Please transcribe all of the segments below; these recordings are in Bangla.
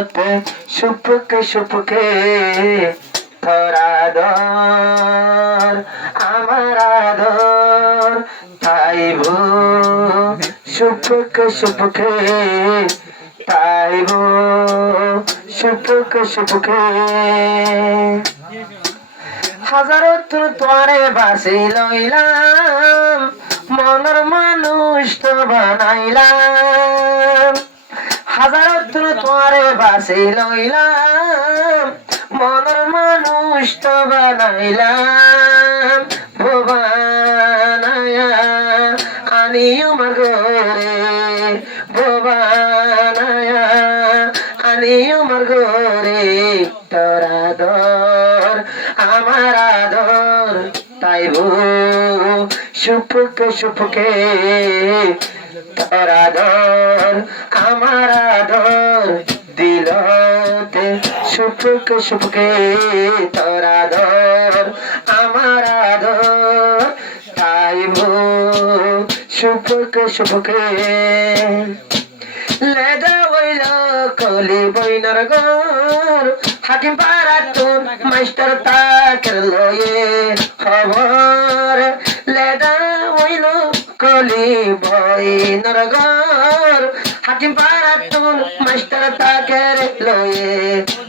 সুপুকে সুপুকে তোর আদর আমার আদর তাইব সুপুকে সুপুকে তাইব সুপুকে সুপুকে হাজারো তোর তোরে বাসি লইলাম মনের মানুষ তো বানাইলাম হাজারো তোর তোরে বাসি লইলাম মনের মানুষ তো বানাইলাম ভবানায়া আনিও মাগরে ভবানায়া আনিও মাগরে তোর আদর আমার আদর তাইব সুপুকে সুপুকে তোর আদর আমার আদর দিলতে সুপুকে সুপুকে তোর আদর আমার আদর তাইব সুপুকে সুপুকে লেদা হইল কলি বইনর ঘর হাকিম পারাতুন মাস্টার তাকের লয়ে খবর লেদা হইল কলি বইনর ঘর হাকিম পারাতুন মাস্টার তাকের লয়ে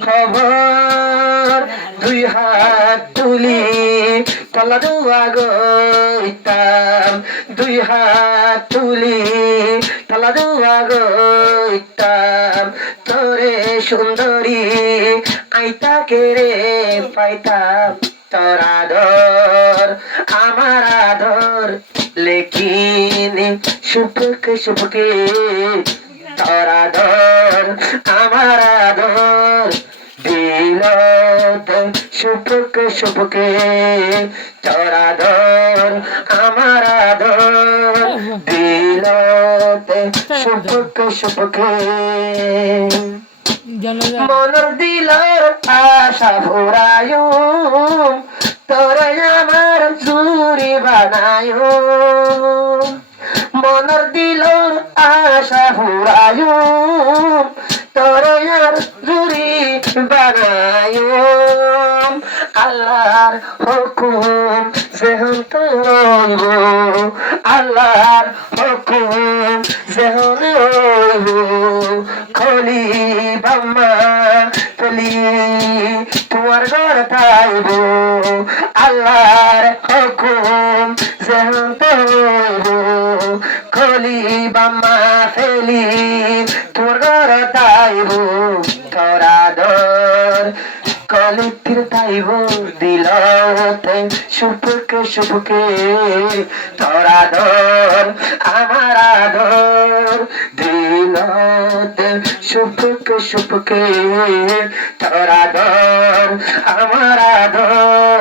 খবর দুই হাত তুলি তলা দুয়া গইতাম দুই হাত তুলি তলা দুয়া গইতাম তোরে সুন্দরী আইতা কেড়ে পাইতাম তোর আদর আমার আদর লেকিনি সুপুকে সুপুকে তোর আদর আমার আদর দিলতে সুপুকে সুপুকে তোর আদর আমার আদর দিলতে সুপুকে সুপুকে মনের দিলর আশা ভরায়ু তোরে আমার জুরি বানায়ু মনের দিলর আশা ভরায়ু তোরে আর জুরি বানায়ু আল্লাহর হুকুম যেহন রইব আল্লাহর হুকুম যেহন রইব খলি বাম্মা তলি তোমার ঘর তাইব আল্লাহর হুকুম যেহন রইব খলি বাম্মা ফেলি তোমার ঘর তাইব তোর আদর কলিতির তাইব দিলতে সুপুকে সুপুকে তোর আদর আমার আদর দিলতে সুপুকে সুপুকে তোর আদর আমার আদর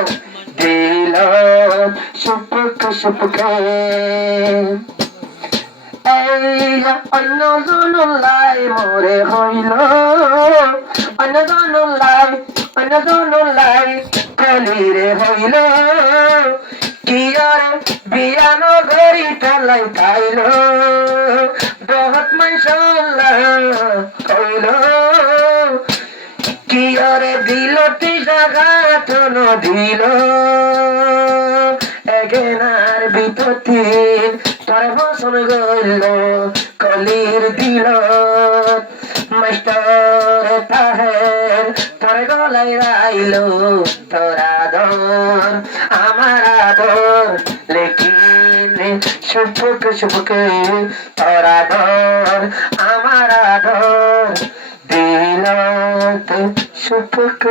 দিলত সুপুকে সুপুকে অন্য জনুলাই মোরে হইল অন্য জনুলাই কলিরে হইল কি আর বিয়ান গরি টালাই খাইল বহুত মাইশাল্লাহ কইল কি আর দিলটি জাগাত নদিল এগেনার বিপত্তির তোর বসন গইল কলির দিল মাস্টার তাহের তোর গলাই রাইল তোর আদর আমার আদর লেকিন সুপুকে সুপুকে তোর আদর আমার আদর দিলতে সুপুকে